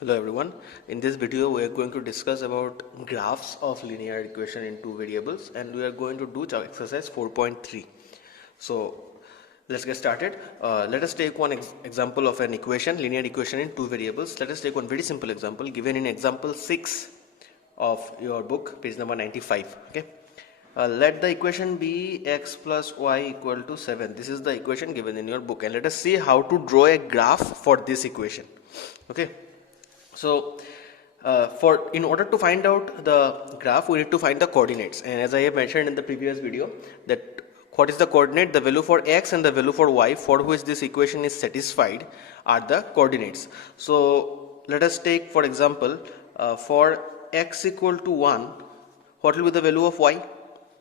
Hello everyone. In this video we are going to discuss about graphs of linear equation in two variables, and we are going to do exercise 4.3. So let's get started. Let us take one example of an equation, linear equation in two variables. Let us take one very simple example given in example 6 of your book, page number 95. Okay. Let the equation be x plus y equal to 7. This is the equation given in your book, and let us see how to draw a graph for this equation. Okay. So in order to find out the graph, we need to find the coordinates, and as I have mentioned in the previous video, that what is the coordinate, the value for x and the value for y for which this equation is satisfied are the coordinates. So let us take, for example, for x equal to 1, what will be the value of y?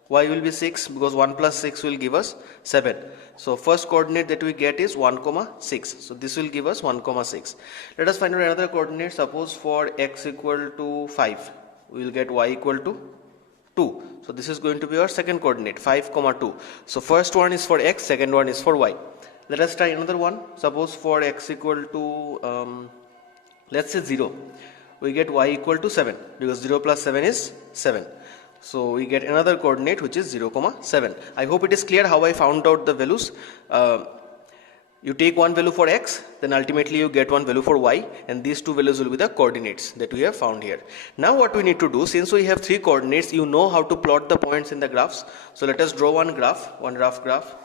Y will be 6, because 1 plus 6 will give us 7. So first coordinate that we get is 1, 6. So this will give us 1, 6. Let us find out another coordinate. Suppose for x equal to 5, we will get y equal to 2. So this is going to be our second coordinate, 5, 2. So first one is for x, second one is for y. Let us try another one. Suppose for x equal to, let's say 0, we get y equal to 7, because 0 plus 7 is 7. So we get another coordinate which is 0, 7. I hope it is clear how I found out the values. You take one value for x, then ultimately you get one value for y, and these two values will be the coordinates that we have found here. Now what we need to do, since we have three coordinates, you know how to plot the points in the graphs. So let us draw one rough graph.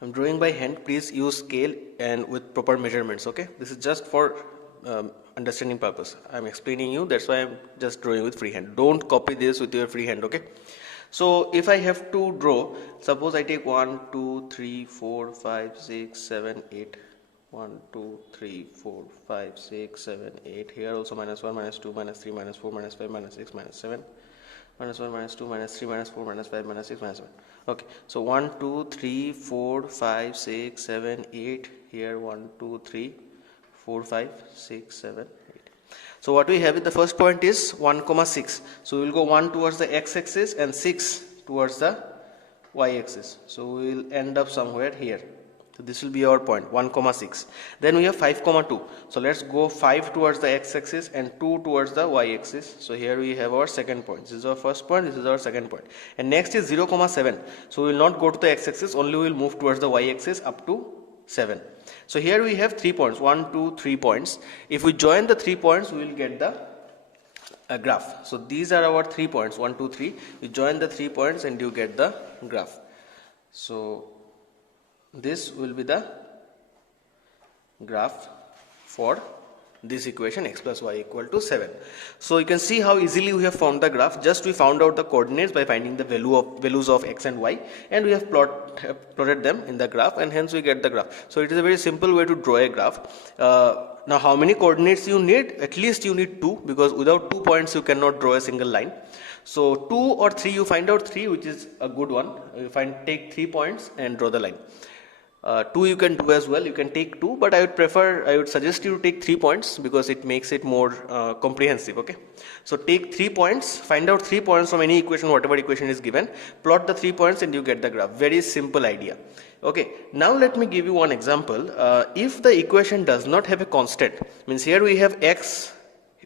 I'm drawing by hand. Please use scale and with proper measurements. Okay, this is just for understanding purpose. I'm explaining you, that's why I'm just drawing with freehand. Don't copy this with your freehand. Okay, so if I have to draw, suppose I take 1 2 3 4 5 6 7 8, 1 2 3 4 5 6 7 8, here also -1 -2 -3 -4 -5 -6 -7, -1 -2 -3 -4 -5 -6 -7. Okay, so 1 2 3 4 5 6 7 8, here 1 2 3 4 5 6 7 8. So what we have in the first point is 1, 6. So we will go 1 towards the x-axis and 6 towards the y-axis. So we will end up somewhere here. So this will be our point, 1, 6. Then we have 5, 2. So let's go 5 towards the x-axis and 2 towards the y-axis. So here we have our second point. This is our first point, this is our second point. And next is 0, 7. So we will not go to the x-axis, only we will move towards the y-axis up to 7. So here we have 3 points, 1 2 3 points. If we join the 3 points, we will get the graph. So these are our 3 points, 1 2 3. You join the 3 points and you get the graph. So this will be the graph for this equation, x plus y equal to 7. So you can see how easily we have found the graph. Just we found out the coordinates by finding the values of x and y, and we have plotted them in the graph, and hence we get the graph. So it is a very simple way to draw a graph. Now how many coordinates you need? At least you need 2, because without 2 points you cannot draw a single line. So 2 or 3, you find out 3, which is a good one. You take 3 points and draw the line. 2 you can do as well, you can take 2, but I would suggest you to take 3 points, because it makes it more comprehensive. Okay, so take 3 points, find out 3 points from any equation, whatever equation is given, plot the 3 points and you get the graph. Very simple idea. Okay, now let me give you one example. If the equation does not have a constant, means here we have x,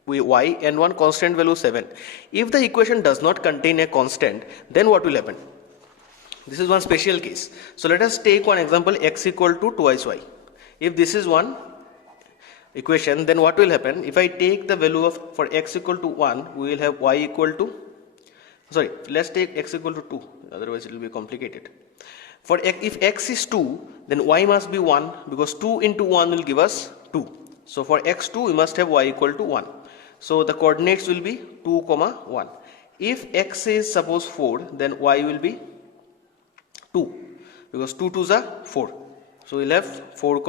y and one constant value 7. If the equation does not contain a constant, then what will happen? This is one special case. So let us take one example, x equal to twice y. If this is one equation, then what will happen? If I take the value of, for x equal to 1, we will have y equal to, sorry, let's take x equal to 2, otherwise it will be complicated. For if x is 2, then y must be 1, because 2 into 1 will give us 2. So for x2, we must have y equal to 1. So the coordinates will be 2, 1. If x is suppose 4, then y will be 2, because 2 2s are 4. So we'll have 4,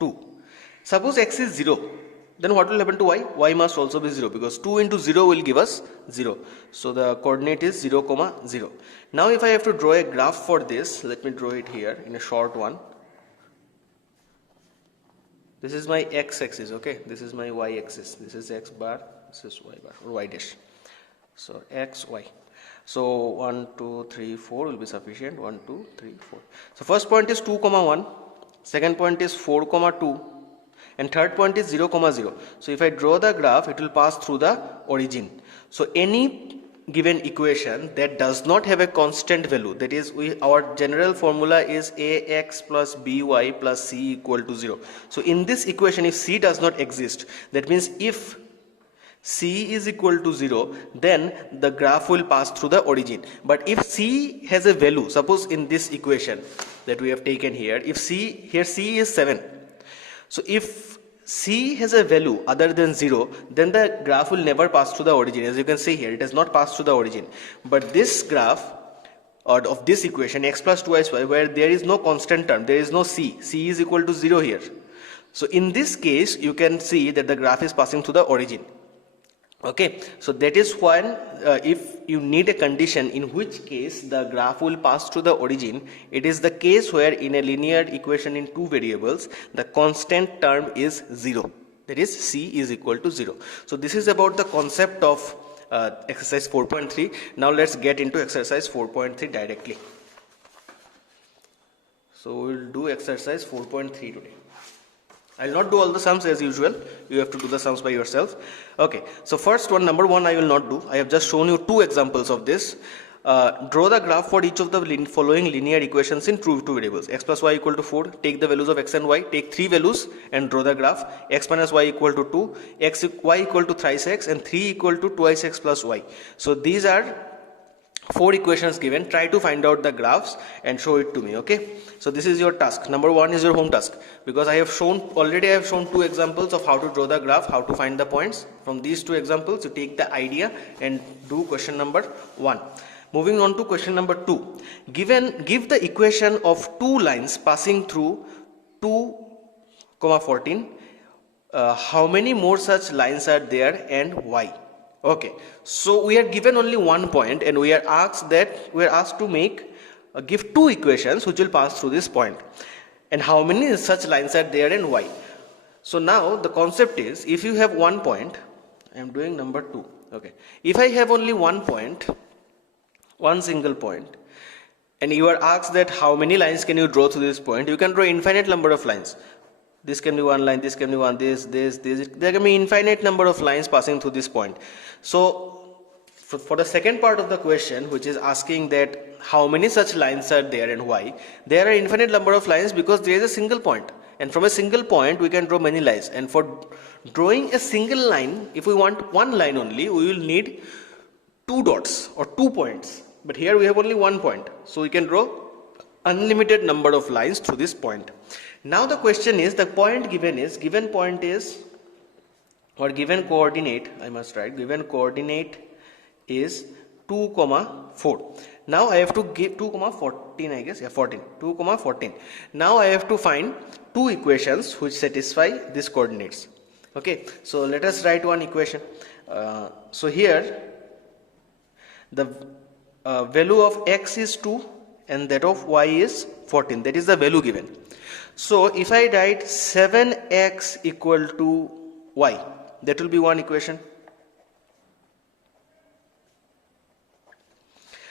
2. Suppose x is 0, then what will happen to y? Y must also be 0, because 2 into 0 will give us 0. So the coordinate is 0, 0. Now if I have to draw a graph for this, let me draw it here in a short one. This is my x-axis, okay? This is my y-axis. This is x bar, this is y bar, or y dash. So x, y. So 1 2 3 4 will be sufficient. 1 2 3 4. So first point is 2, 1. second point is 4 comma 2, and third point is 0 comma 0. So if I draw the graph, it will pass through the origin. So any given equation that does not have a constant value, that is, our general formula is ax plus by plus c equal to 0. So in this equation, if c does not exist, that means if c is equal to 0, then the graph will pass through the origin. But if c has a value, suppose in this equation that we have taken here, if c is 7, so if c has a value other than 0, then the graph will never pass through the origin. As you can see here, it has not passed through the origin. But this graph, or of this equation, x plus 2y, where there is no constant term, there is no c is equal to 0 here. So in this case, you can see that the graph is passing through the origin. Okay, so that is when if you need a condition in which case the graph will pass through the origin, it is the case where in a linear equation in two variables, the constant term is 0, that is c is equal to 0. So this is about the concept of exercise 4.3. Now let's get into exercise 4.3 directly. So we will do exercise 4.3 today. I will not do all the sums as usual. You have to do the sums by yourself. Okay, so first one, number 1, I will not do. I have just shown you 2 examples of this. Draw the graph for each of the following linear equations in two variables. X plus y equal to 4. Take the values of x and y. Take 3 values and draw the graph. X minus y equal to 2. Y equal to thrice x, and 3 equal to twice x plus y. So these are 4 equations given. Try to find out the graphs and show it to me. Okay, so this is your task. Number 1 is your home task, because I have shown 2 examples of how to draw the graph, how to find the points. From these 2 examples, you take the idea and do question number 1. Moving on to question number 2. Give the equation of 2 lines passing through 2, 14. How many more such lines are there and why? Okay, so we are given only 1 point, and we are asked to give 2 equations which will pass through this point, and how many such lines are there and why. So now the concept is, if you have 1 point, I am doing number 2. Okay, if I have only 1 point, one single point, and you are asked that how many lines can you draw through this point, you can draw infinite number of lines. This can be 1 line, this can be one, this. There can be infinite number of lines passing through this point. So for the second part of the question, which is asking that how many such lines are there and why, there are infinite number of lines because there is a single point. And from a single point, we can draw many lines. And for drawing a single line, if we want 1 line only, we will need 2 dots or 2 points. But here we have only 1 point. So we can draw unlimited number of lines through this point. Now the question is, the point given coordinate, I must write, given coordinate is 2, 4. Now I have to give 2, 14, I guess, yeah, 14, 2, 14. Now I have to find 2 equations which satisfy these coordinates. Okay, so let us write one equation. So here, the value of x is 2 and that of y is 14. That is the value given. So if I write 7x equal to y, that will be one equation.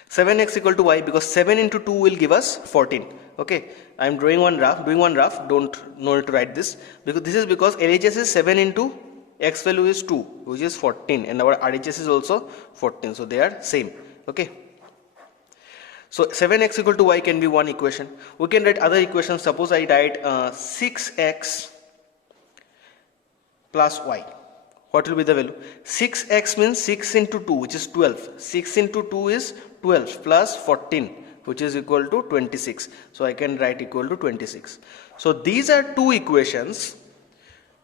7x equal to y, because 7 into 2 will give us 14. Okay, I am doing one graph. Don't know to write this, because this is because LHS is 7 into x value is 2, which is 14, and our RHS is also 14. So they are same. Okay. So 7x equal to y can be one equation. We can write other equations. Suppose I write 6x plus y. What will be the value? 6x means 6 into 2, which is 12. 6 into 2 is 12 plus 14, which is equal to 26. So I can write equal to 26. So these are 2 equations,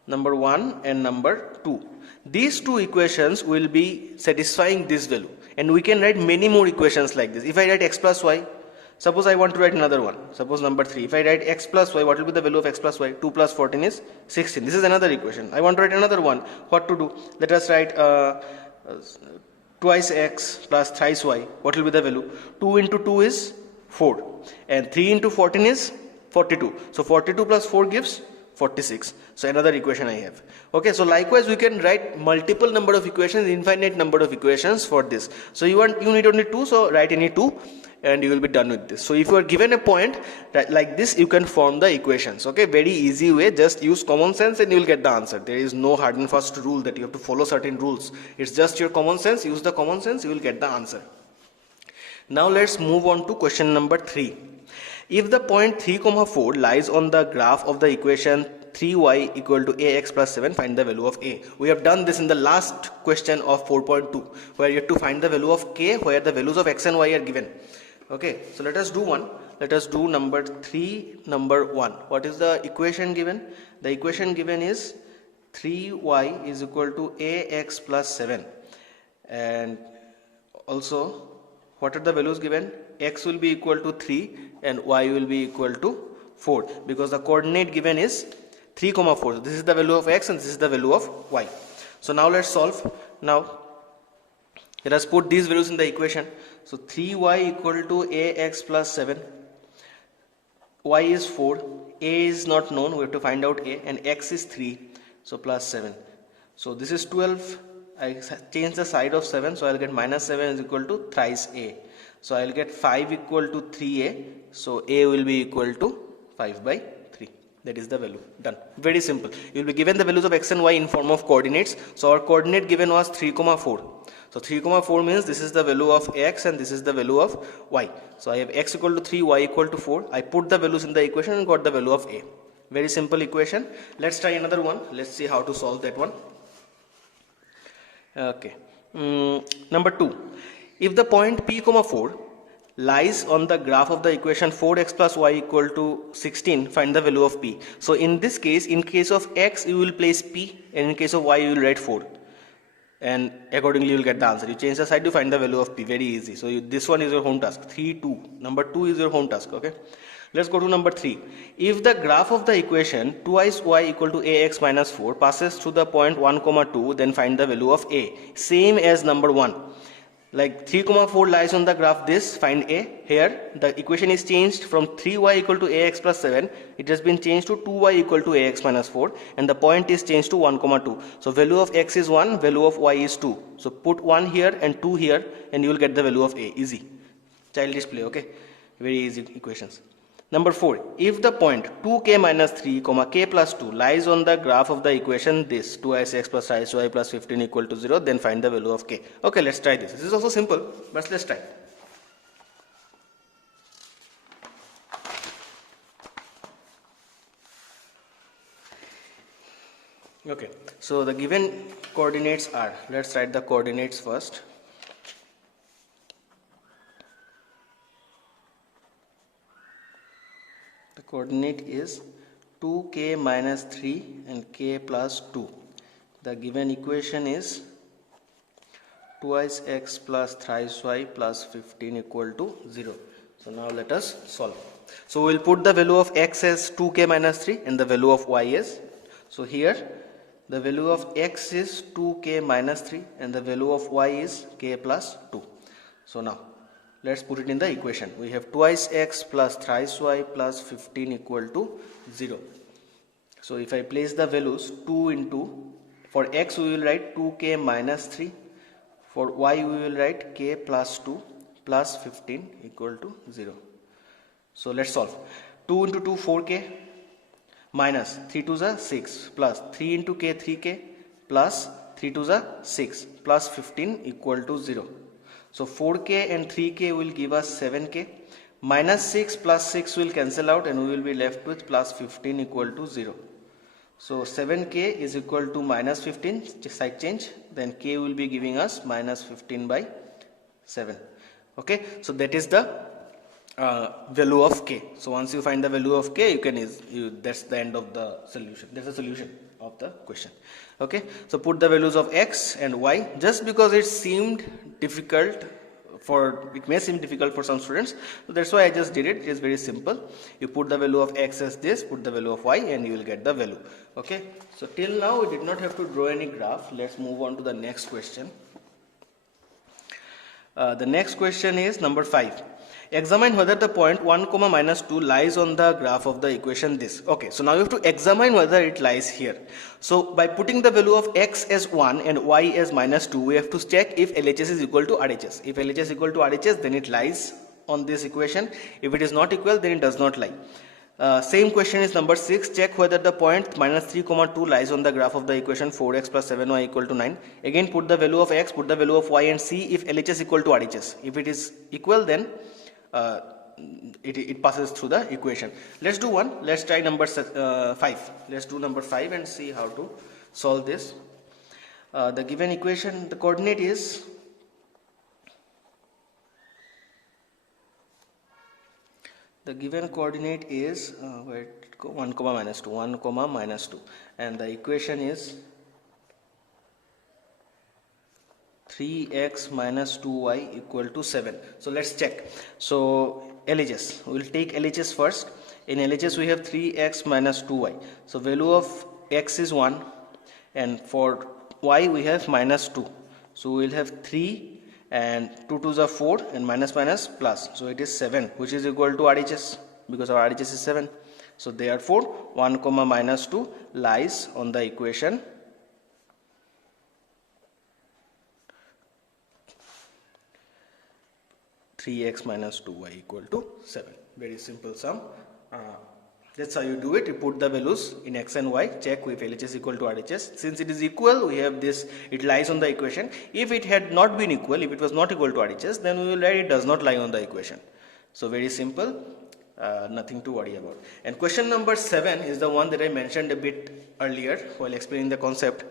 number 1 and number 2. These 2 equations will be satisfying this value. And we can write many more equations like this. If I write x plus y, suppose I want to write another one. Suppose number 3. If I write x plus y, what will be the value of x plus y? 2 plus 14 is 16. This is another equation. I want to write another one. What to do? Let us write twice x plus thrice y. What will be the value? 2 into 2 is 4. And 3 into 14 is 42. So 42 plus 4 gives 46. So another equation I have. Okay, so likewise we can write multiple number of equations, infinite number of equations for this. So you need only 2, so write any 2. and you will be done with this. So if you are given a point like this, you can form the equations. Okay, very easy way, just use common sense and you will get the answer. There is no hard and fast rule that you have to follow certain rules. It's just your common sense. Use the common sense, you will get the answer. Now let's move on to question number 3. If the point 3, 4 lies on the graph of the equation 3y equal to ax plus 7, find the value of a. We have done this in the last question of 4.2, where you have to find the value of k, where the values of x and y are given. Okay, so let us do one. Let us do number 3, number 1. What is the equation given? The equation given is 3y is equal to ax plus 7. And also, what are the values given? X will be equal to 3 and y will be equal to 4, because the coordinate given is 3, 4. So this is the value of x and this is the value of y. So now let's solve. Now let us put these values in the equation. So 3y equal to ax plus 7, y is 4, a is not known, we have to find out a, and x is 3, so plus 7. So this is 12. I change the side of 7, so I will get minus 7 is equal to thrice a. So I will get 5 equal to 3a, so a will be equal to 5 by 3. That is the value. Done. Very simple. You will be given the values of x and y in form of coordinates. So our coordinate given was 3, 4. So 3, 4 means this is the value of x and this is the value of y. So I have x equal to 3, y equal to 4. I put the values in the equation and got the value of a. Very simple equation. Let's try another one. Let's see how to solve that one. Okay. Number 2. If the point p, 4 lies on the graph of the equation 4x plus y equal to 16, find the value of p. So in this case, in case of x, you will place p, and in case of y, you will write 4. And accordingly, you will get the answer. You change the side to find the value of p. Very easy. So this one is your home task. 3, 2. Number 2 is your home task. Okay. Let's go to number 3. If the graph of the equation 2x y equal to ax minus 4 passes through the point 1, 2, then find the value of a. Same as number 1. Like 3, 4 lies on the graph this, find a. Here the equation is changed from 3y equal to ax plus 7. It has been changed to 2y equal to ax minus 4, and the point is changed to 1, 2. So value of x is 1, value of y is 2. So put 1 here and 2 here and you will get the value of a. Easy. Childish play. Okay. Very easy equations. Number 4. If the point 2k minus 3, k plus 2 lies on the graph of the equation this 2x plus thrice y plus 15 equal to 0, then find the value of k. Okay, let's try this. This is also simple, but let's try. Okay, so the given coordinates are, let's write the coordinates first. The coordinate is 2k minus 3 and k plus 2. The given equation is twice x plus thrice y plus 15 equal to 0. So now let us solve. So we will put the value of x as 2k minus 3 and the value of y is. So here the value of x is 2k minus 3 and the value of y is k plus 2. So now let's put it in the equation. We have twice x plus thrice y plus 15 equal to 0. So if I place the values 2 into, for x we will write 2k minus 3, for y we will write k plus 2 plus 15 equal to 0. So let's solve. 2 into 2 4k minus 3 to the 6 plus 3 into k 3k plus 3 to the 6 plus 15 equal to 0. So 4k and 3k will give us 7k, minus 6 plus 6 will cancel out and we will be left with plus 15 equal to 0. So 7k is equal to minus 15, side change, then k will be giving us minus 15 by 7. Okay, so that is the value of k. So once you find the value of k, you can that's the end of the solution. That's the solution of the question. Okay, so put the values of x and y. Just because it seemed difficult it may seem difficult for some students, so that's why I just did it. It is very simple. You put the value of x as this, put the value of y, and you will get the value. Okay, so till now we did not have to draw any graph. Let's move on to the next question. The next question is number 5. Examine whether the point 1, minus 2 lies on the graph of the equation this. Okay, so now you have to examine whether it lies here. So by putting the value of x as 1 and y as minus 2, we have to check if LHS is equal to RHS. If LHS is equal to RHS, then it lies on this equation. If it is not equal, then it does not lie. Same question is number 6. Check whether the point minus 3, 2 lies on the graph of the equation 4x plus 7y equal to 9. Again, put the value of x, put the value of y, and see if LHS equal to RHS. If it is equal, then it passes through the equation. Let's do one. Let's try number 5. Let's do number 5 and see how to solve this. The given equation, the coordinate is the given coordinate is 1 comma minus 2, 1 comma minus 2, and the equation is 3x minus 2y equal to 7. So let's check. So LHS, we will take LHS first. In LHS we have 3x minus 2y. So value of x is 1, and for y we have minus 2. So we will have 3 and 2 2s are 4, and minus minus plus, so it is 7, which is equal to RHS, because our RHS is 7. So therefore 1 comma minus 2 lies on the equation 3x minus 2y equal to 7. Very simple sum. That's how you do it. You put the values in x and y, check if LHS equal to RHS. Since it is equal, we have this, it lies on the equation. If it had not been equal, if it was not equal to RHS, then we will write it does not lie on the equation. So very simple, nothing to worry about. And question number 7 is the one that I mentioned a bit earlier while explaining the concept.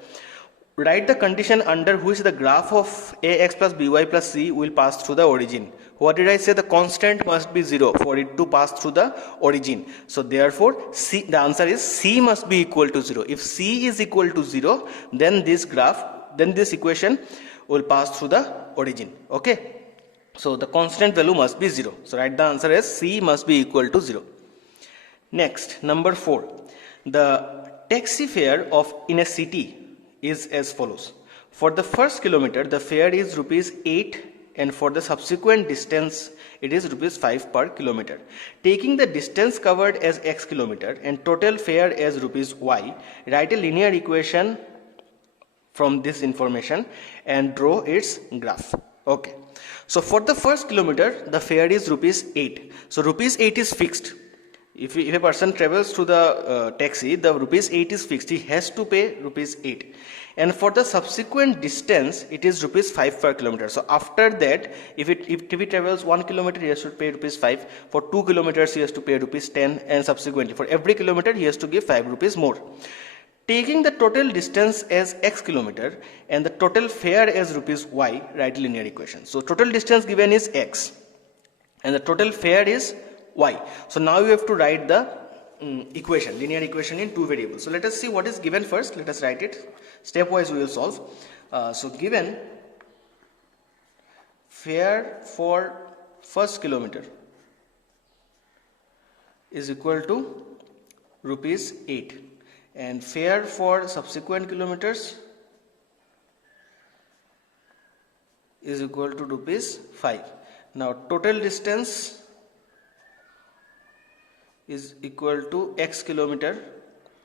Write the condition under which the graph of ax plus by plus c will pass through the origin. What did I say? The constant must be 0 for it to pass through the origin. So therefore, c, the answer is c must be equal to 0. If c is equal to 0, then this equation will pass through the origin. Okay. So the constant value must be 0. So write the answer as c must be equal to 0. Next, number 4. The taxi fare in a city is as follows. For the first kilometer, the fare is rupees 8, and for the subsequent distance, it is rupees 5 per kilometer. Taking the distance covered as x kilometer and total fare as rupees y, write a linear equation from this information and draw its graph. Okay. So for the first kilometer, the fare is rupees 8. So rupees 8 is fixed. If a person travels to the taxi, the rupees 8 is fixed. He has to pay rupees 8. And for the subsequent distance, it is rupees 5 per kilometer. So after that, if he travels 1 kilometer, he has to pay rupees 5. For 2 kilometers, he has to pay rupees 10, and subsequently for every kilometer, he has to give 5 rupees more. Taking the total distance as x kilometer and the total fare as rupees y, write linear equation. So total distance given is x, and the total fare is y. So now you have to write the equation, linear equation in 2 variables. So let us see what is given first. Let us write it. Stepwise we will solve. So given fare for first kilometer is equal to rupees 8, and fare for subsequent kilometers is equal to rupees 5. Now total distance is equal to x kilometer,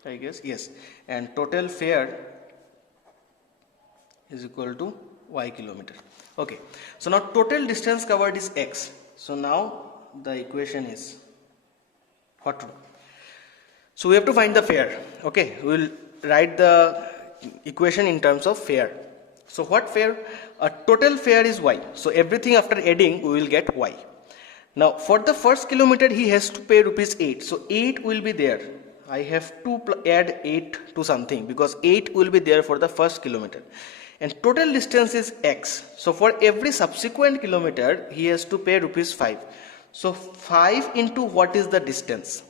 I guess, yes, and total fare is equal to y kilometer. Okay, so now total distance covered is x. So now the equation is what to do? So we have to find the fare. Okay, we will write the equation in terms of fare. So what fare? A total fare is y. So everything after adding we will get y. Now for the first kilometer he has to pay rupees 8. So 8 will be there. I have to add 8 to something because 8 will be there for the first kilometer. And total distance is x. So for every subsequent kilometer he has to pay rupees 5. So 5 into what is the distance?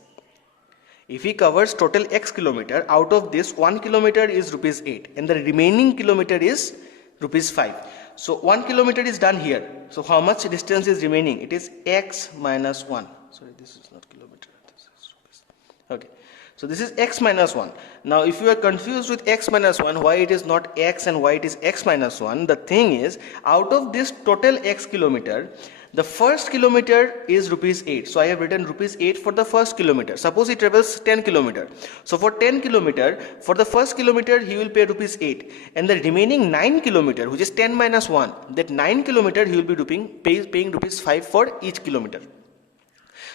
If he covers total x kilometer, out of this 1 kilometer is rupees 8 and the remaining kilometer is rupees 5. So 1 kilometer is done here. So how much distance is remaining? It is x minus 1. Sorry, this is not kilometer. This is rupees. Okay. So this is x minus 1. Now if you are confused with x minus 1, why it is not x and why it is x minus 1, the thing is, out of this total x kilometer, The first kilometer is rupees 8. So I have written rupees 8 for the first kilometer. Suppose he travels 10 kilometer. So for 10 kilometer, for the first kilometer he will pay rupees 8. And the remaining 9 kilometer, which is 10 minus 1, that 9 kilometer he will be paying rupees 5 for each kilometer.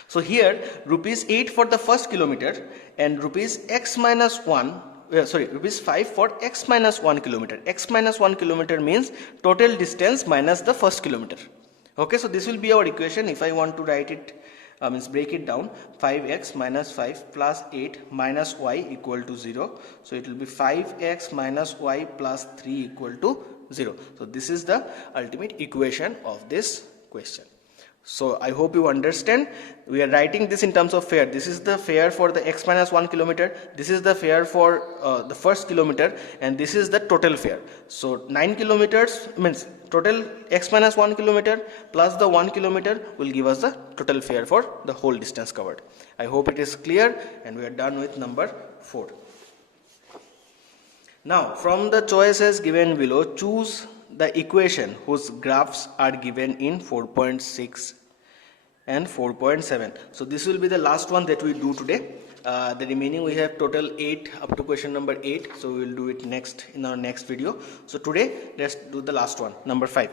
So here rupees 8 for the first kilometer and rupees x minus 1, rupees 5 for x minus 1 kilometer. X minus 1 kilometer means total distance minus the first kilometer. Okay, so this will be our equation. If I want to write it, break it down, 5x minus 5 plus 8 minus y equal to 0. So it will be 5x minus y plus 3 equal to 0. So this is the ultimate equation of this question. So I hope you understand. We are writing this in terms of fare. This is the fare for the x minus 1 kilometer. This is the fare for the first kilometer, and this is the total fare. So 9 kilometers means total x minus 1 kilometer plus the 1 kilometer will give us the total fare for the whole distance covered. I hope it is clear, and we are done with number 4. Now from the choices given below, choose the equation whose graphs are given in 4.6 and 4.7. So this will be the last one that we do today. The remaining we have total 8 up to question number 8. So we will do it next in our next video. So today let's do the last one, number 5.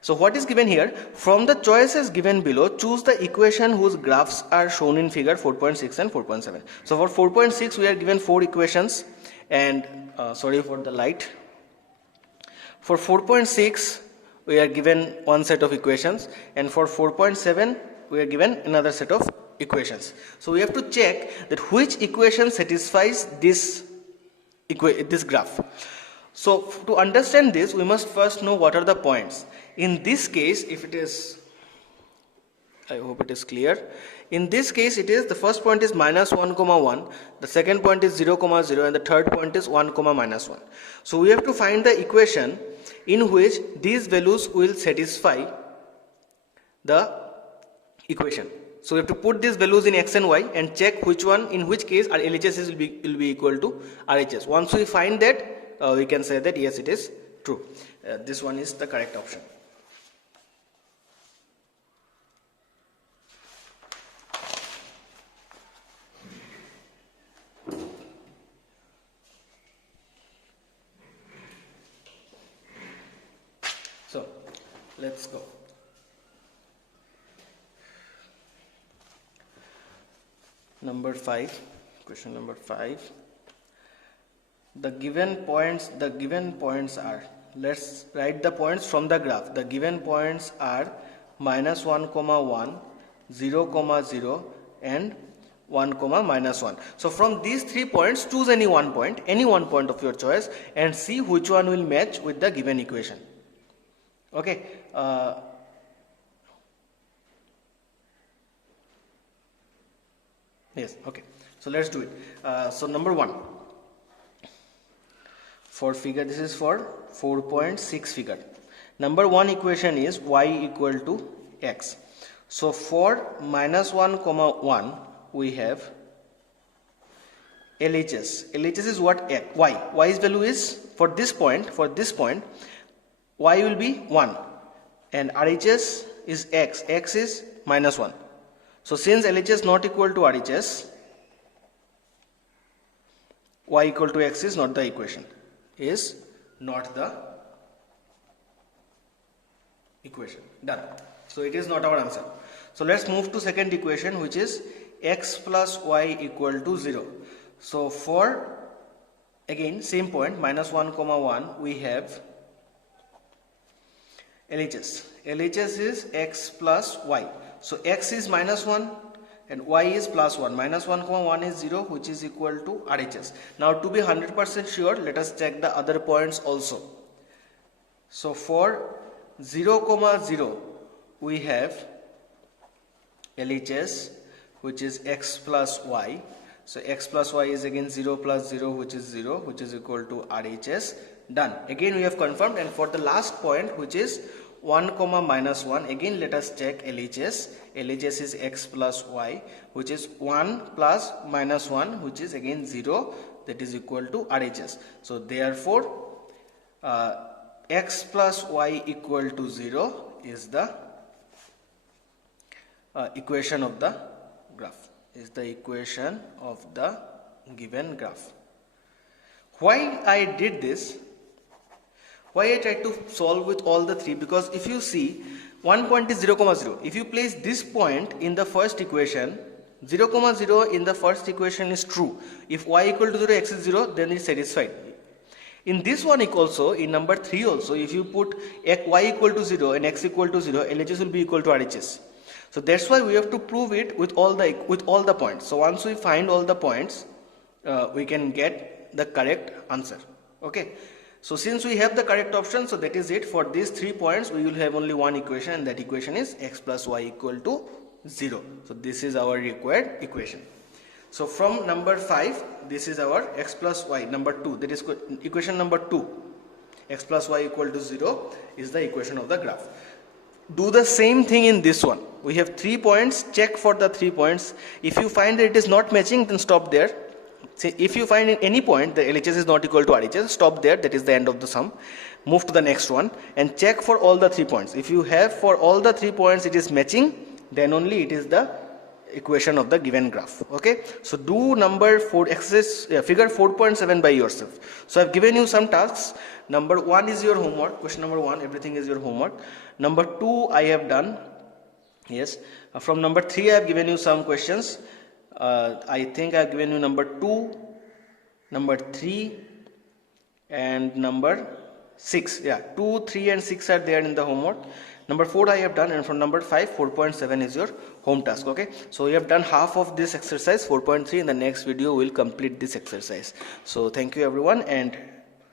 So what is given here? From the choices given below, choose the equation whose graphs are shown in figure 4.6 and 4.7. So for 4.6 we are given 4 equations, and sorry for the light. For 4.6 we are given one set of equations, and for 4.7 we are given another set of equations. So we have to check that which equation satisfies this graph. So to understand this, we must first know what are the points. In this case, if it is, I hope it is clear. In this case, it is the first point is minus 1 comma 1, the second point is 0 comma 0, and the third point is 1 comma minus 1. So we have to find the equation in which these values will satisfy the equation. So we have to put these values in x and y and check which one, in which case our LHS will be equal to RHS. Once we find that, we can say that yes, it is true. This one is the correct option. So let's go. Number 5, question number 5. The given points are, let's write the points from the graph. The given points are minus 1 comma 1, 0 comma 0, and 1 comma minus 1. So from these 3 points, choose any one point of your choice, and see which one will match with the given equation. Okay. Yes, okay. So let's do it. So number 1. For figure, this is for 4.6 figure. Number 1 equation is y equal to x. So for minus 1 comma 1, we have LHS. LHS is what? Y. Y's value is, for this point, y will be 1. And RHS is x. X is minus 1. So since LHS not equal to RHS, y equal to x is not the equation. Is not the equation. Done. So it is not our answer. So let's move to second equation, which is x plus y equal to 0. So for, again, same point, minus 1 comma 1, we have LHS. LHS is x plus y. So x is minus 1 and y is plus 1. Minus 1 comma 1 is 0, which is equal to RHS. Now to be 100% sure, let us check the other points also. So for 0 comma 0, we have LHS, which is x plus y. So x plus y is again 0 plus 0, which is 0, which is equal to RHS. Done. Again we have confirmed. And for the last point, which is 1 comma minus 1, again let us check LHS. LHS is x plus y, which is 1 plus minus 1, which is again 0, that is equal to RHS. So therefore x plus y equal to 0 is the equation of the graph. Is the equation of the given graph. Why I did this? Why I tried to solve with all the three? Because if you see, one point is 0, 0. If you place this point in the first equation, 0, 0 in the first equation is true. If y equal to 0, x is 0, then it's satisfied. In this one also, in number 3 also, if you put y equal to 0 and x equal to 0, LHS will be equal to RHS. So that's why we have to prove it with all the points. So once we find all the points, we can get the correct answer. Okay. So since we have the correct option, so that is it. For these 3 points, we will have only one equation, and that equation is x plus y equal to 0. So this is our required equation. So from number 5, this is our x plus y, number 2, that is equation number 2. X plus y equal to 0 is the equation of the graph. Do the same thing in this one. We have 3 points, check for the 3 points. If you find that it is not matching, then stop there. See, if you find in any point the LHS is not equal to RHS, stop there, that is the end of the sum. Move to the next one and check for all the 3 points. If you have for all the 3 points it is matching, then only it is the equation of the given graph. Okay, so do number 4 exercise, figure 4.7 by yourself. So I have given you some tasks. Number 1 is your homework, question number 1, everything is your homework. Number 2 I have done, yes. From number 3 I have given you some questions. I think I have given you number 2, number 3 and number 6. Yeah, 2, 3 and 6 are there in the homework. Number 4 I have done, and from number 5, 4.7 is your home task. Okay, so you have done half of this exercise, 4.3. In the next video we will complete this exercise. So thank you everyone, and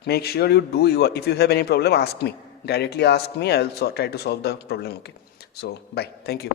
make sure you do, if you have any problem, ask me, directly ask me. I will try to solve the problem. Okay, so bye, thank you.